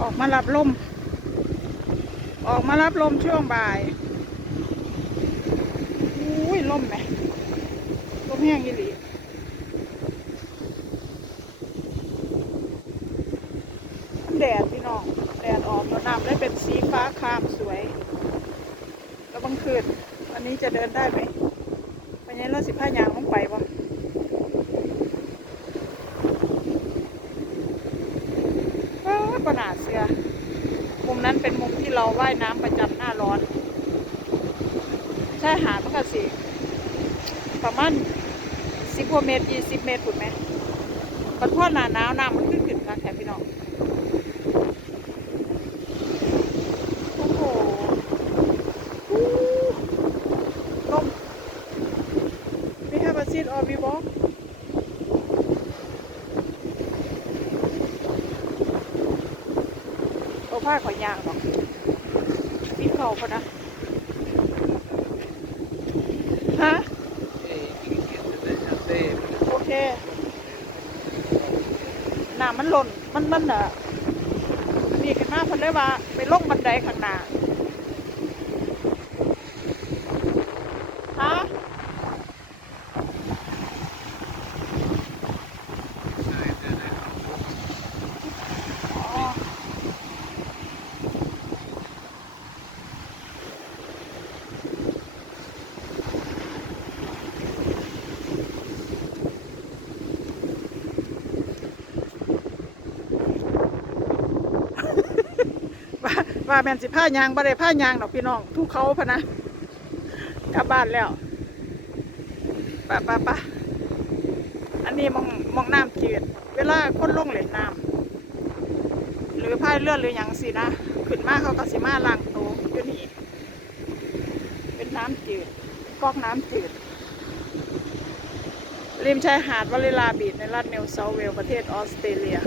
ออกมารับลม ออกมารับลมช่วงบ่ายอุ้ยลมไหมลมแห้งยี่หลีมันแดดพี่น้อง แดดออกแล้วน้ำได้เป็นสีฟ้าครามสวย แล้วบังคืนวันนี้จะเดินได้ไหมวันนี้เราสิผ้ายางลงไปบ่ เอ้ยประหนาเสือ มุม นั้นเป็นมุมที่เราว่ายน้ำประจำหน้าร้อนใช่หาดมันก็สิประมาณสิบกว่าเมตรยี่สิบเมตรถูกไหมปันพ่อหนาหนาวน้ำมันขึ้นขึ้นกันแถบพี่น้องโอ้โหอู้ลมมีแค่บัซีดอ บีบอกโอ้ผ้าขอยางหรอกมีเขาปะนะฮะโอเคน้ำมันหล่นมันมันอะนี่กันหน้าเพันเลยว่า ไปลงบันไดข้างหน้าฮะอ๋อ ว่าแมนสิผ้ายางบ่ได้ผ้ายางดอกพี่น้องทุกเขาพะนะกลับบ้านแล้วปะปะปะอันนี้มองมองน้ำจืดเวลาคนลงเล่นน้ำหรือพายเรือหรือยังสินะขึ้นมาเขาก็สิมาล้างตัวอยู่นี่เป็นน้ำจืดก๊อกน้ำจืดริมชายหาดวาเลลาบีดในรัฐนิวเซาเวลส์ประเทศออสเตรเลีย